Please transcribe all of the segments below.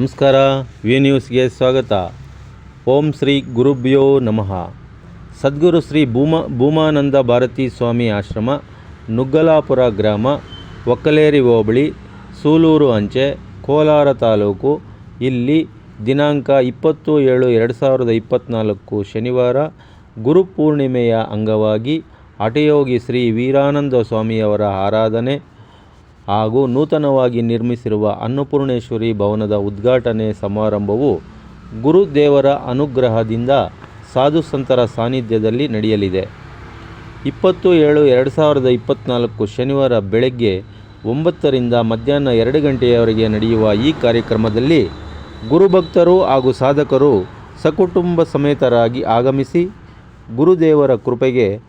ನಮಸ್ಕಾರ ವಿ ನ್ಯೂಸ್ಗೆ ಸ್ವಾಗತ. ಓಂ ಶ್ರೀ ಗುರುಭ್ಯೋ ನಮಃ. ಸದ್ಗುರು ಶ್ರೀ ಭೂಮ, ಭೂಮಾನಂದ ಭಾರತೀ ಸ್ವಾಮಿ ಆಶ್ರಮ, ನುಗ್ಗಲಾಪುರ ಗ್ರಾಮ, ಒಕ್ಕಲೇರಿ ಹೋಬಳಿ, ಸೂಲೂರು ಅಂಚೆ, ಕೋಲಾರ ತಾಲೂಕು. ಇಲ್ಲಿ ದಿನಾಂಕ ಇಪ್ಪತ್ತು ಏಳು ಎರಡು ಸಾವಿರದ ಇಪ್ಪತ್ತ್ನಾಲ್ಕು ಶನಿವಾರ ಗುರುಪೂರ್ಣಿಮೆಯ ಅಂಗವಾಗಿ ಹಠಯೋಗಿ ಶ್ರೀ ವೀರಾನಂದ ಸ್ವಾಮಿಯವರ ಆರಾಧನೆ ಹಾಗೂ ನೂತನವಾಗಿ ನಿರ್ಮಿಸಿರುವ ಅನ್ನಪೂರ್ಣೇಶ್ವರಿ ಭವನದ ಉದ್ಘಾಟನೆ ಸಮಾರಂಭವು ಗುರುದೇವರ ಅನುಗ್ರಹದಿಂದ ಸಾಧು ಸಂತರ ಸಾನ್ನಿಧ್ಯದಲ್ಲಿ ನಡೆಯಲಿದೆ. ಇಪ್ಪತ್ತು ಏಳು ಎರಡು ಸಾವಿರದ ಇಪ್ಪತ್ತ್ನಾಲ್ಕು ಶನಿವಾರ ಬೆಳಗ್ಗೆ ಒಂಬತ್ತರಿಂದ ಮಧ್ಯಾಹ್ನ ಎರಡು ಗಂಟೆಯವರೆಗೆ ನಡೆಯುವ ಈ ಕಾರ್ಯಕ್ರಮದಲ್ಲಿ ಗುರುಭಕ್ತರು ಹಾಗೂ ಸಾಧಕರು ಸಕುಟುಂಬ ಸಮೇತರಾಗಿ ಆಗಮಿಸಿ ಗುರುದೇವರ ಕೃಪೆಗೆ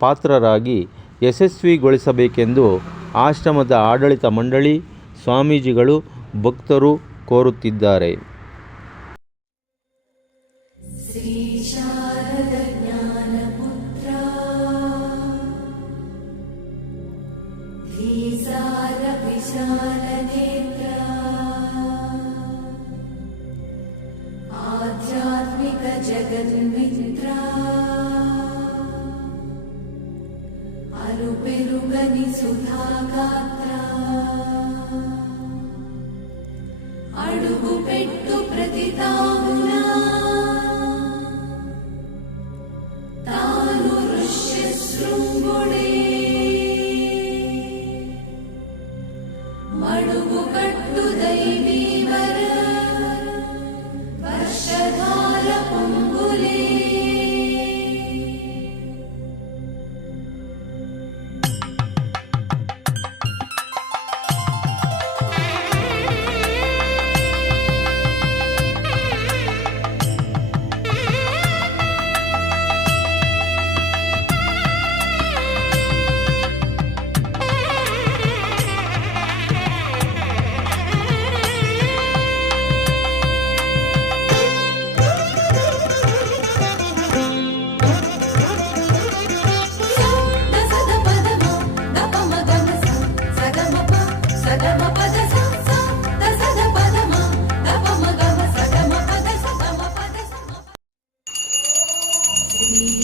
ಪಾತ್ರರಾಗಿ ಯಶಸ್ವಿಗೊಳಿಸಬೇಕೆಂದು ಆಶ್ರಮದ ಆಡಳಿತ ಮಂಡಳಿ ಸ್ವಾಮೀಜಿಗಳು ಭಕ್ತರು ಕೋರುತ್ತಿದ್ದಾರೆ आध्यात्मिकजगन्मित्रा ఎరుగని సుధాగాత అడుగు పెట్టు ప్రతిదా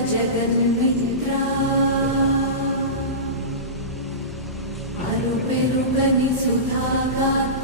आध्यात्मिकजगन्मित्रा अरुपेरुगनिसुधाका